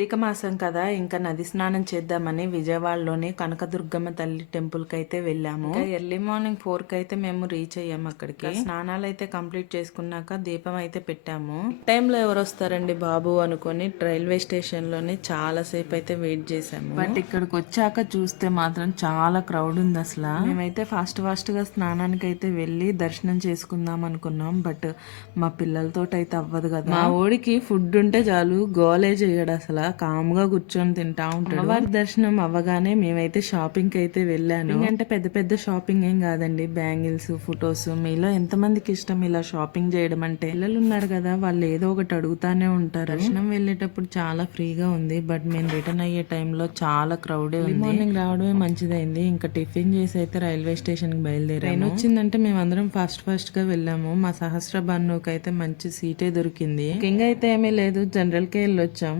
కార్తీక మాసం కదా, ఇంకా నది స్నానం చేద్దామని విజయవాడలోని కనకదుర్గమ్మ తల్లి టెంపుల్ కి అయితే వెళ్ళాము. ఇంకా ఎర్లీ మార్నింగ్ 4 కి అయితే మేము రీచ్ అయ్యాము అక్కడికి. స్నానాలు అయితే కంప్లీట్ చేసుకున్నాక దీపం అయితే పెట్టాము. టైంలో ఎవరు వస్తారండి బాబు అనుకొని రైల్వే స్టేషన్ లోనే చాలా సేపు అయితే వెయిట్ చేసాము. బట్ ఇక్కడికి వచ్చాక చూస్తే మాత్రం చాలా క్రౌడ్ ఉంది అసలు. మేమైతే ఫాస్ట్ గా స్నానానికి అయితే వెళ్ళి దర్శనం చేసుకుందాం అనుకున్నాం. బట్ మా పిల్లలతో అయితే అవ్వదు కదా. మా ఓడికి ఫుడ్ ఉంటే చాలు గోలే చేయడు, అసలు కామ్గా కూర్చొని తింటా ఉంటాడు. అమ్మవారి దర్శనం అవ్వగానే మేమైతే షాపింగ్ కి అయితే వెళ్ళాను. అంటే పెద్ద పెద్ద షాపింగ్ ఏం కాదండి, బ్యాంగిల్స్, ఫొటోస్. మీలో ఎంతమందికి ఇష్టం ఇలా షాపింగ్ చేయడం అంటే? పిల్లలు ఉన్నారు కదా, వాళ్ళు ఏదో ఒకటి అడుగుతానే ఉంటారు. దర్శనం వెళ్ళేటప్పుడు చాలా ఫ్రీగా ఉంది, బట్ మేము రిటర్న్ అయ్యే టైంలో చాలా క్రౌడే ఉంది. మార్నింగ్ రావడమే మంచిదైంది. ఇంకా టిఫిన్ చేసి అయితే రైల్వే స్టేషన్ కి బయలుదేరాము. ట్రైన్ వచ్చిందంటే మేమందరం ఫాస్ట్ గా వెళ్ళాము. మా సహస్ర బన్నుకి అయితే మంచి సీటే దొరికింది. బుకింగ్ అయితే ఏమీ లేదు, జనరల్ కే వెళ్ళొచ్చాం.